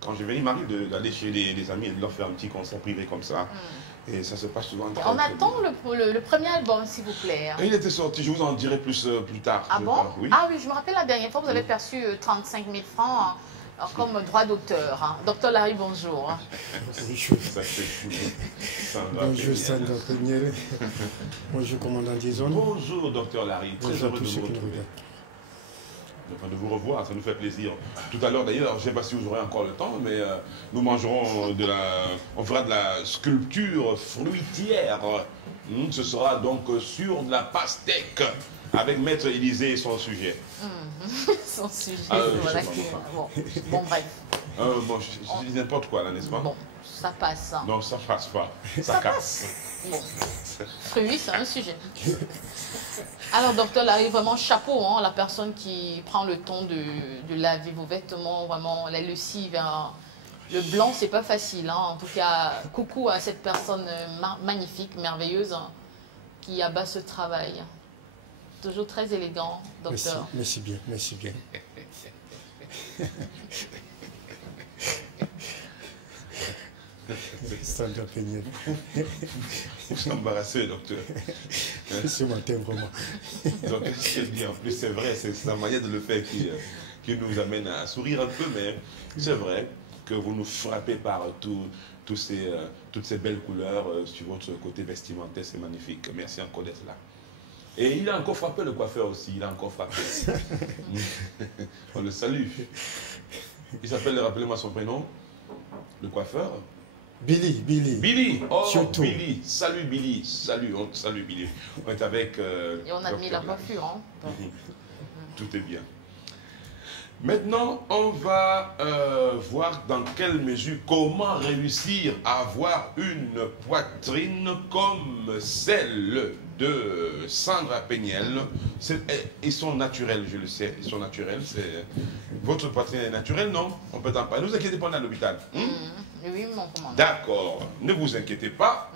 Quand je viens, il m'arrive d'aller chez des amis et de leur faire un petit concert privé comme ça. Et ça se passe souvent très On très attend bien. le premier album, s'il vous plaît. Et il était sorti, je vous en dirai plus plus tard. Ah je bon? crois. Oui. Ah oui, je me rappelle la dernière fois, vous avez perçu 35 000 francs comme droit d'auteur. Hein. Docteur Larry, bonjour. Bonjour. Ça c'est fou. Bonjour Sandra Peniel. Bonjour commandant Dizon. Bonjour docteur Larry, très Bonjour à heureux de tous ceux vous qui nous retrouver. regardent. Enfin, de vous revoir, ça nous fait plaisir. Tout à l'heure d'ailleurs, je ne sais pas si vous aurez encore le temps, mais nous mangerons on fera de la sculpture fruitière. Ce sera donc sur de la pastèque avec Maître Élisée et son sujet. Son sujet, voilà. Bon, bref. Bon, je dis n'importe quoi là, n'est-ce pas? Bon, ça passe. Hein. Non, ça passe pas. Ça casse. Bon. Fruit, c'est un sujet. Alors, docteur Larry, vraiment chapeau, hein, la personne qui prend le temps de laver vos vêtements, vraiment la lessive. Hein. Le blanc, c'est pas facile. Hein. En tout cas, coucou à cette personne magnifique, merveilleuse, hein, qui abat ce travail. Toujours très élégant, docteur. Merci bien, merci bien. Sandra Peniel. Vous êtes embarrassé, docteur. Ce matin, vraiment. Donc, qu'est-ce qu'elle dit en plus? C'est vrai, c'est sa manière de le faire qui nous amène à sourire un peu, mais c'est vrai que vous nous frappez par toutes ces belles couleurs sur votre côté vestimentaire, c'est magnifique. Merci encore d'être là. Et il a encore frappé le coiffeur aussi, il a encore frappé. On le salue. Il s'appelle, rappelez-moi son prénom, le coiffeur. Billy. Billy, oh Surtout. Billy, salut Billy, salut Billy. On est avec... Et on admire la coiffure. Hein. Tout est bien. Maintenant, on va voir dans quelle mesure, comment réussir à avoir une poitrine comme celle de Sandra Peniel. Ils sont naturels, je le sais, ils sont naturels. Votre poitrine est naturelle, non? On peut en parler. Ne vous inquiétez pas, on est à l'hôpital. Oui, mon commandant. D'accord, ne vous inquiétez pas.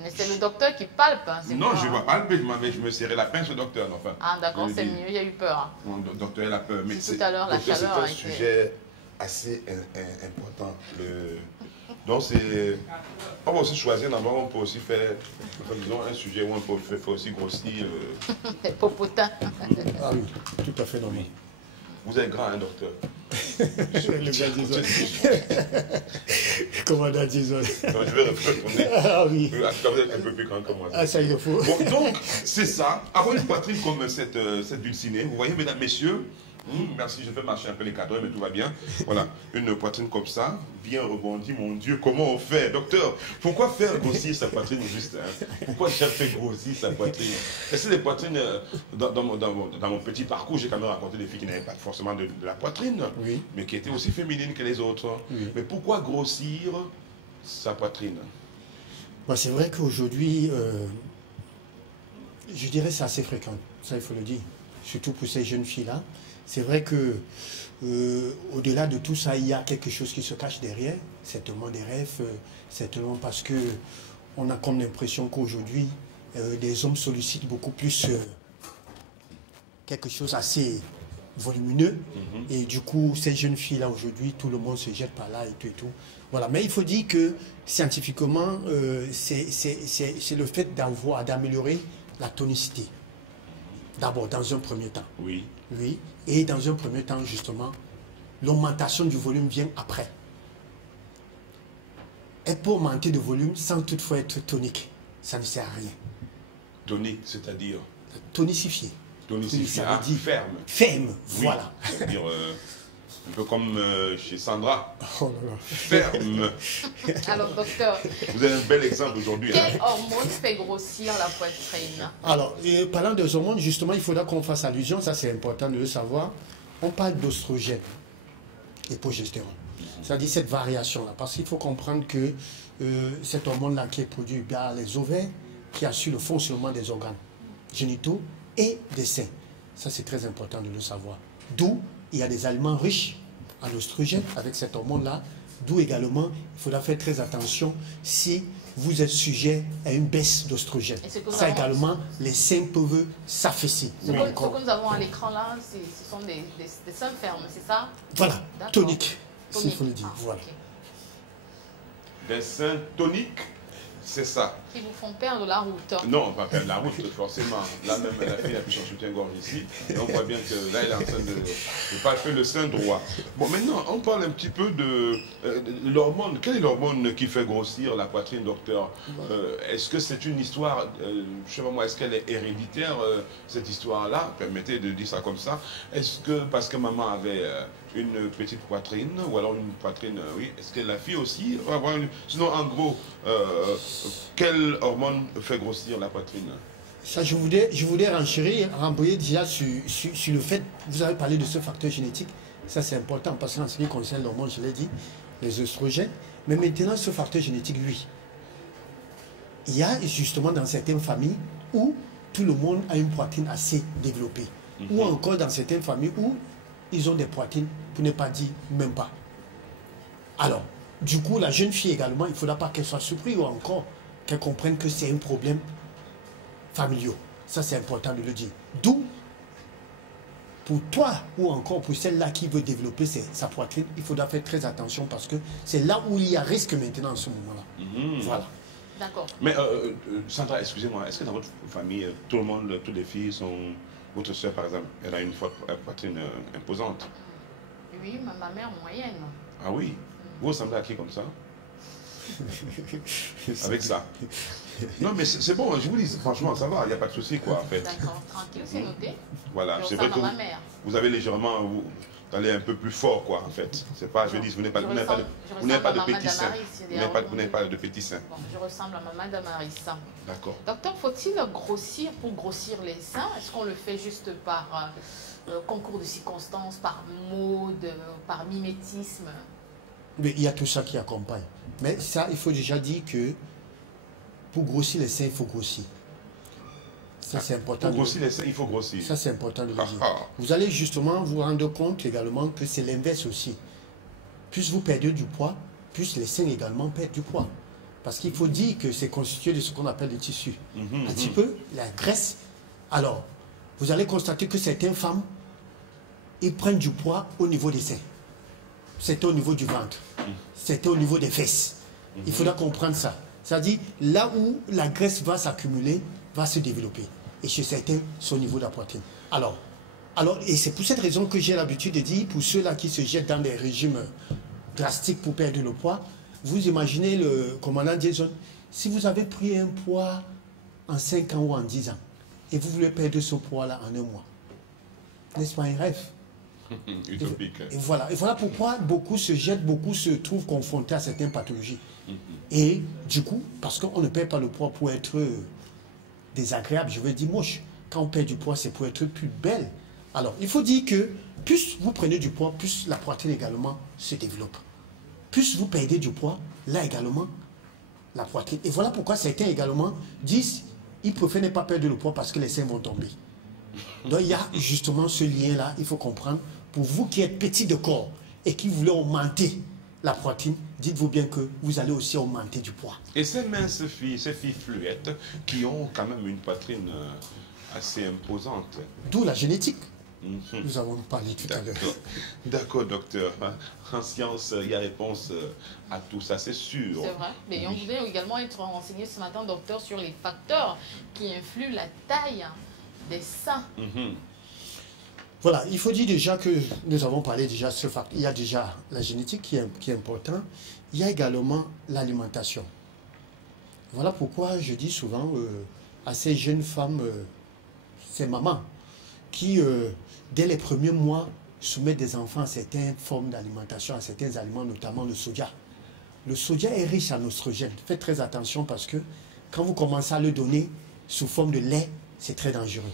Mais c'est le docteur qui palpe. Hein, non, je ne vais pas palper, je me serrais la pince au docteur. Enfin, ah d'accord, c'est mieux, j'ai eu peur. Hein. Le docteur, il a peur. Mais tout à l'heure, la chaleur c'est un sujet assez important. Donc, c'est... On va aussi choisir, d'abord, on peut aussi faire, disons, un sujet où on peut faire aussi grossir... Les popotins. Ah oui, tout à fait normal. Oui. Vous êtes grand, hein, docteur? Le gars Dizon. Commandant Dizon. Je vais retourner. Ah oui. Vous êtes un peu plus grand que moi. Ah, ça, il le faut. Bon, donc, c'est ça. Avoir une poitrine comme cette dulcinée, vous voyez, mesdames, messieurs, merci, je fais marcher un peu les cadres, mais tout va bien. Voilà, une poitrine comme ça, bien rebondie, mon Dieu, comment on fait? Docteur, pourquoi faire grossir sa poitrine juste hein? Pourquoi faire grossir sa poitrine? Et c'est des poitrines, dans mon petit parcours, j'ai quand même rencontré des filles qui n'avaient pas forcément de la poitrine, oui, mais qui étaient aussi féminines que les autres. Oui. Mais pourquoi grossir sa poitrine? Bah, c'est vrai qu'aujourd'hui, je dirais c'est assez fréquent, ça il faut le dire, surtout pour ces jeunes filles-là. C'est vrai que au-delà de tout ça, il y a quelque chose qui se cache derrière, certainement des rêves, certainement parce que on a comme l'impression qu'aujourd'hui, des hommes sollicitent beaucoup plus quelque chose assez volumineux. Et du coup, ces jeunes filles-là aujourd'hui, tout le monde se jette par là et tout et tout. Voilà. Mais il faut dire que scientifiquement, c'est le fait d'améliorer la tonicité. D'abord, dans un premier temps. Oui. Oui. Et dans un premier temps, justement, l'augmentation du volume vient après. Elle peut augmenter de volume sans toutefois être tonique. Ça ne sert à rien. Tonique, c'est-à-dire? Tonicifier. Tonifier, ça veut dire ferme. Ferme, Oui. voilà. C'est-à-dire un peu comme chez Sandra. Oh là là. Ferme. Alors, docteur, Vous avez un bel exemple aujourd'hui. quelle Hein? hormone fait grossir la poitrine? Alors, parlant des hormones, justement, il faudra qu'on fasse allusion, ça c'est important de le savoir. On parle d'oestrogène et progestérone. C'est-à-dire cette variation-là. Parce qu'il faut comprendre que cette hormone-là qui est produite par les ovaires, qui assure le fonctionnement des organes génitaux et des seins. Ça c'est très important de le savoir. D'où il y a des aliments riches en oestrogène avec cette hormone-là. D'où également, il faudra faire très attention si vous êtes sujet à une baisse d'oestrogène. Ça également, les seins peuvent s'affaisser. Ce que nous avons à l'écran là, ce sont des seins fermes, c'est ça? Voilà, tonique. s'il faut le dire. Ah, Voilà. ok. Des seins toniques, c'est ça. Qui vous font perdre la route. Non, pas perdre la route, forcément. Là même, la fille a pris son soutien-gorge ici. Et on voit bien que là, elle est en train de pas faire le sein droit. Bon, maintenant, on parle un petit peu de l'hormone. Quelle est l'hormone qui fait grossir la poitrine, docteur? Est-ce que c'est une histoire, je sais pas moi, est-ce qu'elle est héréditaire, cette histoire-là? Permettez de dire ça comme ça. Est-ce que, parce que maman avait une petite poitrine, ou alors une poitrine, oui, est-ce que la fille aussi va avoir une... Sinon, en gros, quelle hormone fait grossir la poitrine? Ça, je voulais rembrouiller déjà sur le fait, vous avez parlé de ce facteur génétique, ça c'est important parce qu'en ce qui concerne l'hormone, je l'ai dit, les oestrogènes, mais maintenant ce facteur génétique, lui, il y a justement dans certaines familles où tout le monde a une poitrine assez développée, ou encore dans certaines familles où ils ont des poitrines, pour ne pas dire même pas. Alors, du coup, la jeune fille également, il ne faudra pas qu'elle soit surprise ou encore qu'elle comprenne que c'est un problème familial. Ça, c'est important de le dire. D'où, pour toi ou encore pour celle-là qui veut développer sa poitrine, il faudra faire très attention parce que c'est là où il y a risque maintenant en ce moment-là. Voilà. D'accord. Mais Sandra, excusez-moi, est-ce que dans votre famille, tout le monde, toutes les filles sont... Votre soeur, par exemple, elle a une poitrine imposante? Oui, ma mère moyenne. Ah oui? Vous ressemblez à qui comme ça? Avec ça? Non, mais c'est bon, je vous dis, franchement, ça va, il n'y a pas de souci, quoi, en fait. D'accord, tranquille, c'est noté. Voilà, Je c'est vrai que ressemble à ma mère. vous avez légèrement... Vous allez un peu plus fort, quoi, en fait. C'est pas, je dis, vous n'avez pas, de petits seins. Vous n'avez pas de petits seins. Bon, je ressemble à maman d'Amarissa. D'accord. Docteur, faut-il grossir pour grossir les seins? Est-ce qu'on le fait juste par concours de circonstances, par mode, par mimétisme? Mais il y a tout ça qui accompagne. Mais ça, il faut déjà dire que pour grossir les seins, il faut grossir. Ça, c'est important. Pour grossir les seins, il faut grossir. Ça, c'est important de le dire. Vous allez justement vous rendre compte également que c'est l'inverse aussi. Plus vous perdez du poids, plus les seins également perdent du poids. Parce qu'il faut dire que c'est constitué de ce qu'on appelle des tissus. Un petit peu la graisse. Alors, vous allez constater que certaines femmes, ils prennent du poids au niveau des seins. C'était au niveau du ventre. C'était au niveau des fesses. Il faudra comprendre ça. C'est-à-dire, là où la graisse va s'accumuler, va se développer. Et chez certains, c'est au niveau de la poitrine. Alors, et c'est pour cette raison que j'ai l'habitude de dire, pour ceux-là qui se jettent dans des régimes drastiques pour perdre le poids, vous imaginez le commandant Jason, si vous avez pris un poids en 5 ans ou en 10 ans, et vous voulez perdre ce poids-là en un mois, n'est-ce pas un rêve? Utopique. Et voilà pourquoi beaucoup se jettent, beaucoup se trouvent confrontés à certaines pathologies. Et du coup, parce qu'on ne perd pas le poids pour être désagréable, je veux dire moche. Quand on perd du poids, c'est pour être plus belle. Alors, il faut dire que plus vous prenez du poids, plus la poitrine également se développe. Plus vous perdez du poids, là également, la poitrine. Et voilà pourquoi certains également disent, ils préfèrent ne pas perdre le poids parce que les seins vont tomber. Donc, il y a justement ce lien-là, il faut comprendre. Pour vous qui êtes petit de corps et qui voulez augmenter la poitrine, dites-vous bien que vous allez aussi augmenter du poids. Et ces minces filles, ces filles fluettes, qui ont quand même une poitrine assez imposante. D'où la génétique. Nous avons parlé tout à l'heure. D'accord, docteur. En science, il y a réponse à tout ça, c'est sûr. C'est vrai. Mais on voulait également être renseigné ce matin, docteur, sur les facteurs qui influent la taille des seins. Voilà, il faut dire déjà que nous avons parlé déjà de ce facteur. Il y a déjà la génétique qui est important. Il y a également l'alimentation. Voilà pourquoi je dis souvent à ces jeunes femmes, ces mamans, qui dès les premiers mois soumettent des enfants à certaines formes d'alimentation, à certains aliments, notamment le soja. Le soja est riche en oestrogènes. Faites très attention parce que quand vous commencez à le donner sous forme de lait, c'est très dangereux.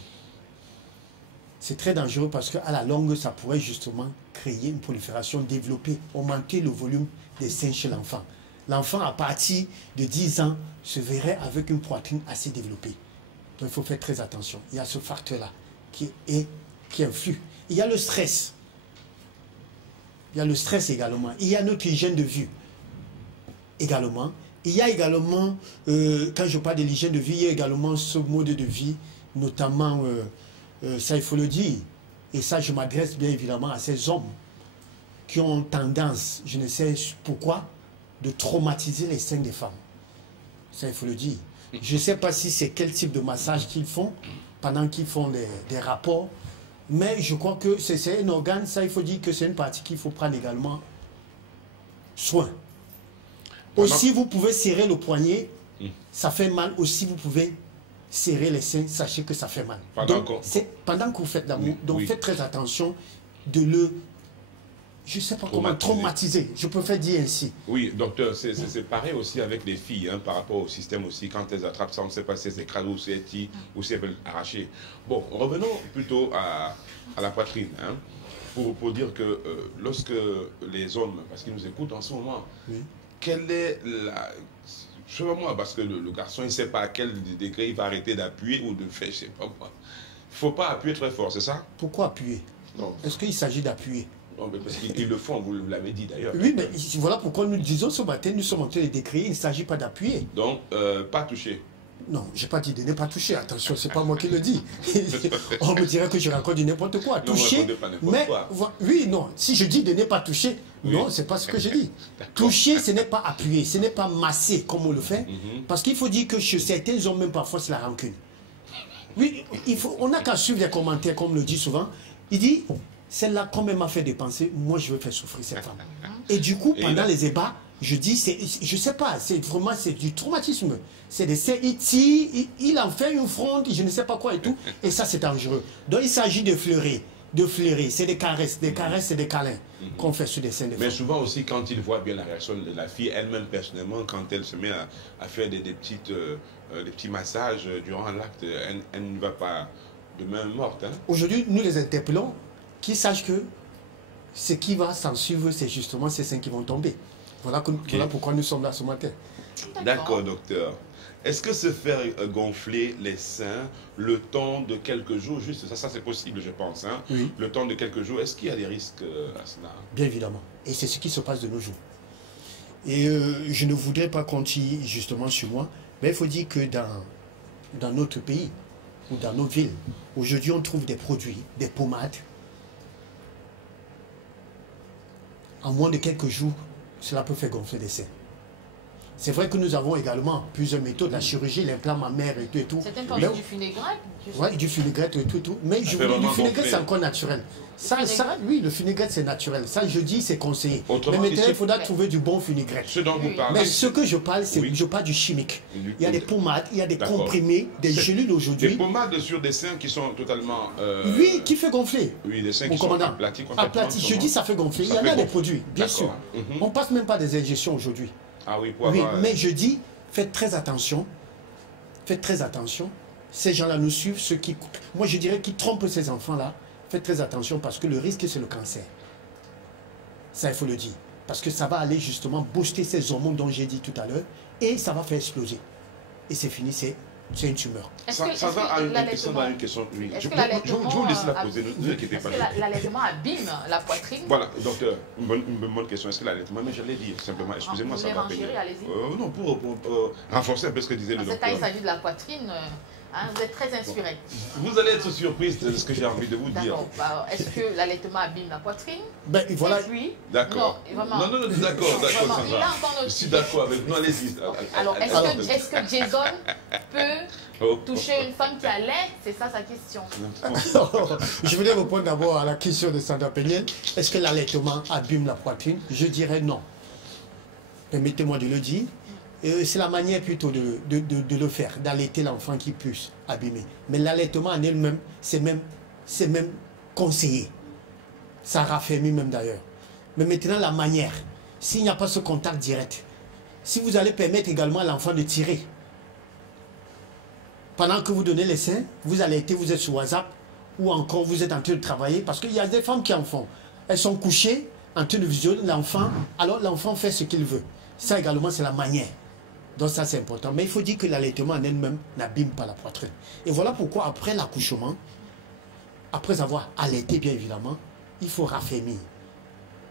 C'est très dangereux parce qu'à la longue, ça pourrait justement créer une prolifération, développer, augmenter le volume des seins chez l'enfant. L'enfant, à partir de 10 ans, se verrait avec une poitrine assez développée. Donc, il faut faire très attention. Il y a ce facteur-là qui influe. Il y a le stress. Il y a le stress également. Il y a notre hygiène de vie également. Il y a également, quand je parle de l'hygiène de vie, il y a également ce mode de vie, notamment... ça, il faut le dire. Et ça, je m'adresse bien évidemment à ces hommes qui ont tendance, je ne sais pourquoi, de traumatiser les seins des femmes. Ça, il faut le dire. Je ne sais pas si c'est quel type de massage qu'ils font pendant qu'ils font des rapports, mais je crois que c'est un organe, ça, il faut dire que c'est une partie qu'il faut prendre également soin. Aussi, vous pouvez serrer le poignet, ça fait mal. Aussi, vous pouvez serrer les seins, sachez que ça fait mal. Pendant que vous faites l'amour, donc faites très attention de le, je ne sais pas comment, traumatiser. Je préfère dire ainsi. Oui, docteur, c'est pareil aussi avec les filles, hein, par rapport au système aussi. Quand elles attrapent ça, on ne sait pas si elles écrasent ou si elles tirent ou si elles veulent arracher. Bon, revenons plutôt à la poitrine, hein, pour dire que lorsque les hommes, parce qu'ils nous écoutent en ce moment, quelle est la... Selon moi, parce que le garçon, il ne sait pas à quel degré il va arrêter d'appuyer ou de faire, je ne sais pas moi. Il ne faut pas appuyer très fort, c'est ça? Pourquoi appuyer? Est-ce qu'il s'agit d'appuyer? Non, mais parce qu'ils le font, vous l'avez dit d'ailleurs. Oui, mais voilà pourquoi nous disons ce matin, nous sommes en train de décrire, il ne s'agit pas d'appuyer. Donc, pas toucher. Non, je n'ai pas dit de ne pas toucher, attention, ce n'est pas moi qui le dis. On me dirait que je raconte du n'importe quoi. Toucher, mais oui, non, si je dis de ne pas toucher, non, ce n'est pas ce que je dis. Toucher, ce n'est pas appuyer, ce n'est pas masser comme on le fait, parce qu'il faut dire que chez certains hommes, même parfois, c'est la rancune. Oui, on n'a qu'à suivre les commentaires, comme le dit souvent. Il dit, celle-là, comme elle m'a fait dépenser, moi, je veux faire souffrir cette femme. Et du coup, pendant les ébats, je dis, je ne sais pas, c'est vraiment du traumatisme. C'est il tire, il en fait une fronde, je ne sais pas quoi et tout. Et ça, c'est dangereux. Donc, il s'agit de fleurer. C'est des caresses et des câlins qu'on fait sur des scènes de femmes. Mais souvent aussi, quand il voit bien la réaction de la fille, elle-même personnellement, quand elle se met à faire des petits massages durant l'acte, elle ne va pas de main morte. Hein. Aujourd'hui, nous les interpellons, qu'ils sachent que ce qui va s'en suivre, c'est justement ces seins qui vont tomber. Voilà pourquoi nous sommes là ce matin. D'accord, docteur. Est-ce que se faire gonfler les seins le temps de quelques jours, juste ça c'est possible, je pense, hein, oui. Le temps de quelques jours, est-ce qu'il y a des risques à cela? Bien évidemment. Et c'est ce qui se passe de nos jours. Et je ne voudrais pas continuer justement sur moi, mais il faut dire que dans notre pays ou dans nos villes, aujourd'hui on trouve des produits, des pommades. En moins de quelques jours, cela peut faire gonfler des seins. C'est vrai que nous avons également plusieurs méthodes, la chirurgie, l'implant mammaire et tout et tout. Certaines parlent du fenugrec. Oui, du fenugrec et tout et tout. Mais je vous dis, le fenugrec c'est encore naturel. Ça, oui, le fenugrec c'est naturel. Ça, je dis, c'est conseillé. Autrement, mais maintenant, il faudra trouver du bon fenugrec. Ce dont vous parlez. Mais ce que je parle, c'est je parle du chimique. Il y a des pommades, il y a des comprimés, des gélules aujourd'hui. Des pommades sur des seins qui sont totalement... Oui, qui fait gonfler. Oui, des seins qui sont aplatis complètement. Aplatis, je dis ça fait gonfler. Il y en a des produits, bien sûr. On passe même pas des injections aujourd'hui. Ah oui, mais je dis, faites très attention. Faites très attention. Ces gens-là nous suivent, ceux qui... Moi, je dirais qu'ils trompent ces enfants-là. Faites très attention parce que le risque, c'est le cancer. Ça, il faut le dire. Parce que ça va aller justement booster ces hormones dont j'ai dit tout à l'heure et ça va faire exploser. Et c'est fini, c'est une tumeur. Ça va à une question. Oui. Je vous laisse la poser, ne vous inquiétez pas. Est-ce que l'allaitement abîme la poitrine? Voilà, docteur, une bonne question. Est-ce que l'allaitement, mais j'allais dire simplement, excusez-moi, ça va payer. Non, pour renforcer un peu ce que disait le docteur. Il s'agit de la poitrine. Hein, vous êtes très inspiré. Vous allez être surprise de ce que j'ai envie de vous dire. Est-ce que l'allaitement abîme la poitrine? Ben voilà. D'accord. Non, d'accord, ça va. Je suis d'accord avec nous, allez-y. Alors, est-ce que Jason peut toucher une femme qui allait? C'est ça sa question. Je voulais répondre d'abord à la question de Sandra Peniel. Est-ce que l'allaitement abîme la poitrine? Je dirais non. Permettez-moi de le dire. C'est la manière plutôt de le faire, d'allaiter l'enfant qui puisse abîmer. Mais l'allaitement en elle-même, c'est même conseillé. Ça raffermit même d'ailleurs. Mais maintenant, la manière, s'il n'y a pas ce contact direct, si vous allez permettre également à l'enfant de tirer, pendant que vous donnez les seins, vous allaitez, vous êtes sur WhatsApp, ou encore vous êtes en train de travailler, parce qu'il y a des femmes qui en font. Elles sont couchées, en train de visionner l'enfant, alors l'enfant fait ce qu'il veut. Ça également, c'est la manière. Donc ça c'est important. Mais il faut dire que l'allaitement en elle-même n'abîme pas la poitrine. Et voilà pourquoi après l'accouchement, après avoir allaité bien évidemment, il faut raffermir.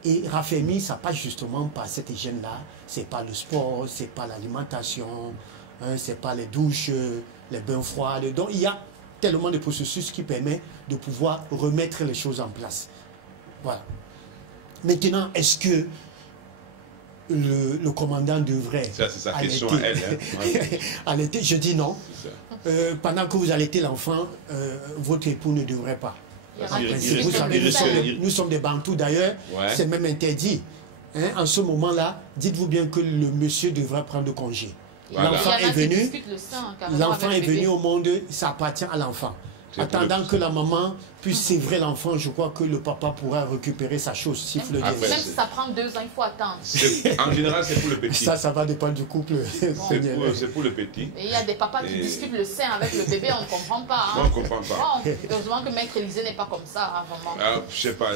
Et raffermir, ça passe justement par cette hygiène-là. C'est pas le sport, c'est pas l'alimentation, hein, c'est pas les douches, les bains froids. Donc il y a tellement de processus qui permettent de pouvoir remettre les choses en place. Voilà. Maintenant, est-ce que le commandant devrait c'est sa question à elle. Hein. allaiter? Je dis non. Pendant que vous allaitez l'enfant, votre époux ne devrait pas. Vous savez, nous sommes des Bantous d'ailleurs, c'est même interdit. Hein, en ce moment-là, dites-vous bien que le monsieur devra prendre congé. Voilà. L'enfant est venu au monde, ça appartient à l'enfant. Attendant que la maman puisse sévrer l'enfant, je crois que le papa pourra récupérer sa chose, siffle Même si ça prend 2 ans, il faut attendre. En général, c'est pour le petit. Ça va dépendre du couple. C'est pour le petit. Et il y a des papas qui discutent le sein avec le bébé, on ne comprend pas. Hein. On ne comprend pas. Bon, heureusement que Maître Élisée n'est pas comme ça, hein, vraiment. Ah, je ne sais pas,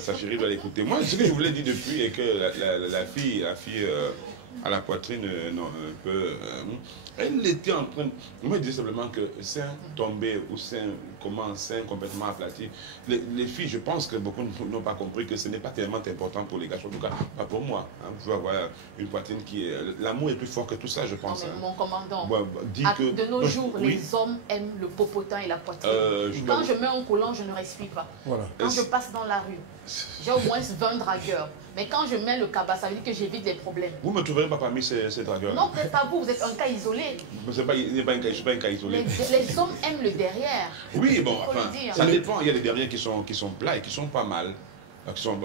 sa chérie va l'écouter. Moi, ce que je voulais dire depuis est que la fille à la poitrine, elle était en train. Moi, je dis simplement que sein tombé ou sein complètement aplati. Les filles, je pense que beaucoup n'ont pas compris que ce n'est pas tellement important pour les gars, en tout cas, pas pour moi. Hein. Vous pouvez avoir une poitrine qui est. L'amour est plus fort que tout ça, je pense. Non, mais mon commandant, de nos jours, les hommes aiment le popotin et la poitrine. Quand je mets un collant, je ne respire pas. Voilà. Quand je passe dans la rue, j'ai au moins 20 dragueurs. Mais quand je mets le cabas, ça veut dire que j'évite les problèmes. Vous ne me trouverez pas parmi ces dragueurs? Non, peut-être pas vous, vous êtes un cas isolé. Je ne suis pas un cas isolé. Les hommes aiment le derrière. Oui, bon, enfin, ça dépend. Il y a des derrière qui sont plats et qui sont pas mal. Toutes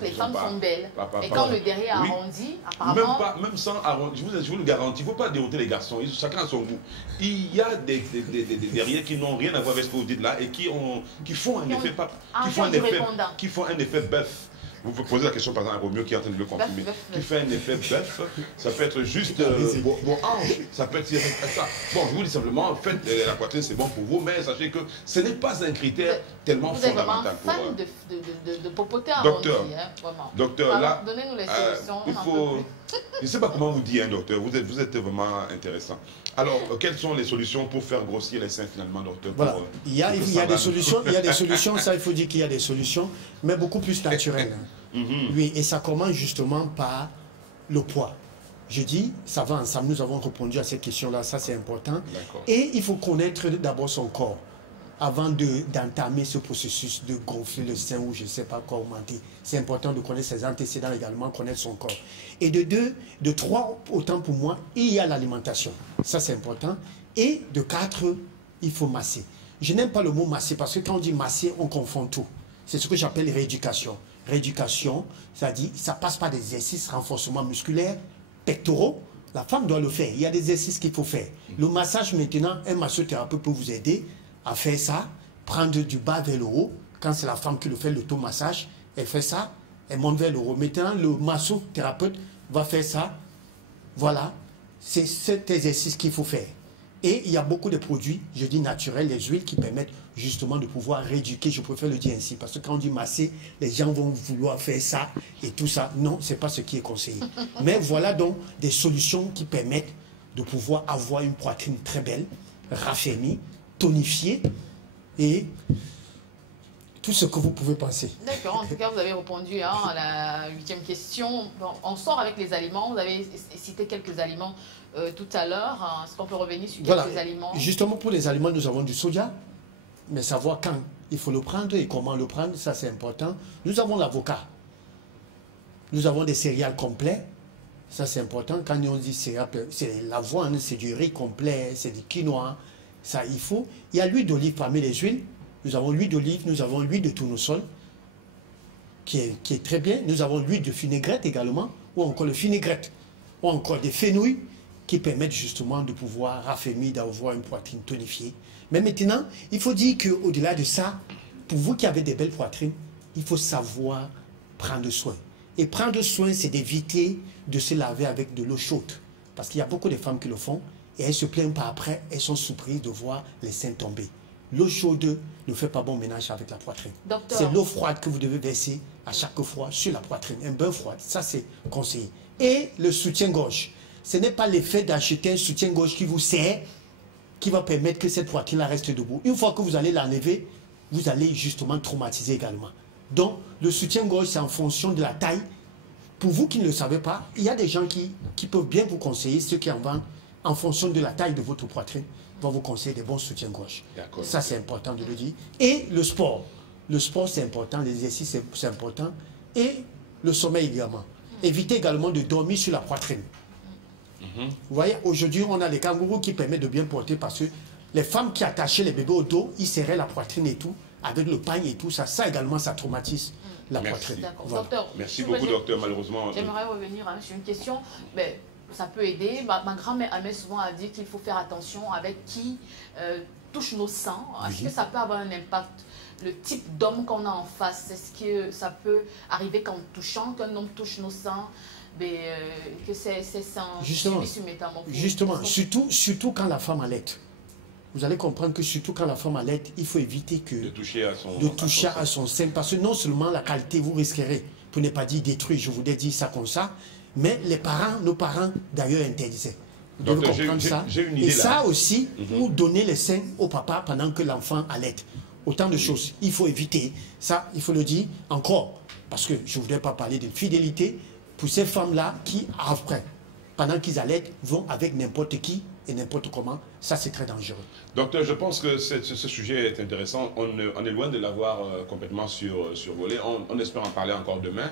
les femmes sont belles. Et quand le derrière arrondi, apparemment... Même sans arrondi, je vous le garantis, il ne faut pas dérouter les garçons. Chacun a son goût. Il y a des derrière qui n'ont rien à voir avec ce que vous dites là et qui font un effet bœuf. Vous vous posez la question par exemple à Roméo qui est en train de le confirmer. Qui fait un effet bœuf, ça peut être juste vos hanches, ça peut être ça. Bon, je vous dis simplement, faites la poitrine, c'est bon pour vous, mais sachez que ce n'est pas un critère tellement fondamental pour vous. Vous êtes vraiment fan de popoter docteur, arrondi, hein, vraiment. Docteur, là, donnez-nous les solutions. Il faut... Je ne sais pas comment vous dire, hein, docteur, vous êtes vraiment intéressant. Alors, quelles sont les solutions pour faire grossir les seins finalement, docteur? Voilà, il y a des solutions, ça il faut dire qu'il y a des solutions, mais beaucoup plus naturelles. Oui, et ça commence justement par le poids. Je dis, ça va ensemble, nous avons répondu à cette question-là, ça c'est important. Et il faut connaître d'abord son corps avant d'entamer ce processus de gonfler le sein ou je ne sais pas quoi augmenter. C'est important de connaître ses antécédents également, connaître son corps. Et de 3, autant pour moi, il y a l'alimentation. Ça c'est important. Et de 4, il faut masser. Je n'aime pas le mot masser parce que quand on dit masser, on confond tout. C'est ce que j'appelle rééducation. Rééducation, c'est-à-dire ça passe par des exercices, renforcement musculaire, pectoraux. La femme doit le faire. Il y a des exercices qu'il faut faire. Le massage maintenant, un massothérapeute peut vous aider à faire ça, prendre du bas vers le haut. Quand c'est la femme qui le fait, l'automassage, elle fait ça, elle monte vers le haut. Maintenant, le massothérapeute va faire ça. Voilà, c'est cet exercice qu'il faut faire. Et il y a beaucoup de produits, je dis naturels, les huiles qui permettent justement de pouvoir rééduquer, je préfère le dire ainsi, parce que quand on dit masser, les gens vont vouloir faire ça et tout ça. Non, ce n'est pas ce qui est conseillé. Mais voilà donc des solutions qui permettent de pouvoir avoir une poitrine très belle, raffermie, tonifiée et tout ce que vous pouvez penser. D'accord, en tout cas vous avez répondu hein, à la 8e question. Bon, on sort avec les aliments, vous avez cité quelques aliments tout à l'heure. Est-ce qu'on peut revenir sur quelques aliments? Justement pour les aliments, nous avons du soja, mais savoir quand il faut le prendre et comment le prendre, ça c'est important. Nous avons l'avocat, nous avons des céréales complets, ça c'est important. Quand on dit céréales, c'est l'avoine, c'est du riz complet, c'est du quinoa, ça il faut. Il y a l'huile d'olive parmi les huiles. Nous avons l'huile d'olive, nous avons l'huile de tournesol, qui est très bien. Nous avons l'huile de vinaigrette également, ou encore le vinaigrette, ou encore des fenouils, qui permettent justement de pouvoir raffermir, d'avoir une poitrine tonifiée. Mais maintenant, il faut dire qu'au-delà de ça, pour vous qui avez des belles poitrines, il faut savoir prendre soin. Et prendre soin, c'est d'éviter de se laver avec de l'eau chaude. Parce qu'il y a beaucoup de femmes qui le font, et elles se plaignent pas après, elles sont surprises de voir les seins tomber. L'eau chaude ne fait pas bon ménage avec la poitrine. C'est l'eau froide que vous devez verser à chaque fois sur la poitrine. Un bain froid, ça c'est conseillé. Et le soutien-gorge. Ce n'est pas l'effet d'acheter un soutien-gorge qui vous serre, qui va permettre que cette poitrine reste debout. Une fois que vous allez l'enlever, vous allez justement traumatiser également. Donc, le soutien-gorge, c'est en fonction de la taille. Pour vous qui ne le savez pas, il y a des gens qui peuvent bien vous conseiller, ceux qui en vendent, en fonction de la taille de votre poitrine, vont vous conseiller des bons soutiens-gorge. Ça, c'est important de le dire. Et le sport. Le sport, c'est important, l'exercice, c'est important. et le sommeil également. Évitez également de dormir sur la poitrine. Vous voyez, aujourd'hui, on a les kangourous qui permettent de bien porter parce que les femmes qui attachaient les bébés au dos, ils serraient la poitrine et tout, avec le pagne et tout, ça également, ça traumatise la poitrine. Voilà. Docteur, merci beaucoup, docteur, malheureusement. J'aimerais revenir sur une question. Mais ça peut aider. Ma grand-mère m'a souvent dit qu'il faut faire attention avec qui touche nos seins. Est-ce que ça peut avoir un impact? Le type d'homme qu'on a en face, est-ce que ça peut arriver qu'en touchant, qu'un homme touche nos seins, que ces seins subissent une métamorphose? Justement, surtout quand la femme allait. Vous allez comprendre que surtout quand la femme allait, il faut éviter de toucher à son sein. Parce que non seulement la qualité, vous risquerez, pour ne pas dire détruire, je vous ai dit ça comme ça, mais nos parents d'ailleurs interdisaient. Vous devez comprendre ça. Et ça aussi, ou donner les seins au papa pendant que l'enfant allait. Autant de choses. Il faut éviter. Ça, il faut le dire encore. Parce que je ne voudrais pas parler de fidélité pour ces femmes-là qui, après, pendant qu'ils allaitent, vont avec n'importe qui et n'importe comment. Ça, c'est très dangereux. Docteur, je pense que ce sujet est intéressant. On est loin de l'avoir complètement survolé. On espère en parler encore demain.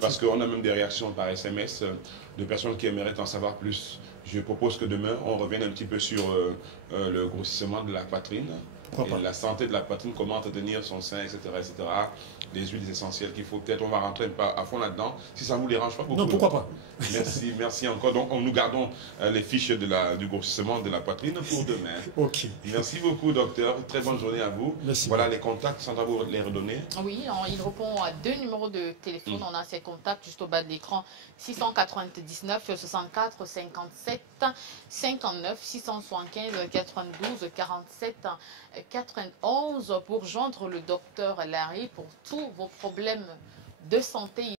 Parce qu'on a même des réactions par SMS de personnes qui aimeraient en savoir plus. Je propose que demain, on revienne un petit peu sur le grossissement de la poitrine. Et la santé de la poitrine, comment entretenir son sein, etc., etc. Les huiles essentielles qu'il faut. Peut-être on va rentrer à fond là-dedans. Si ça ne vous dérange pas beaucoup. Non, pourquoi pas. Merci encore. Donc, nous gardons les fiches du grossissement de la poitrine pour demain. Ok. Merci beaucoup, docteur. Très bonne journée à vous. Merci. Voilà les contacts, Sandra, vous les redonner. Oui, il répond à 2 numéros de téléphone. On a ses contacts juste au bas de l'écran. 699 64 57 59 675 92 47 91 pour joindre le docteur Larry pour tous vos problèmes de santé.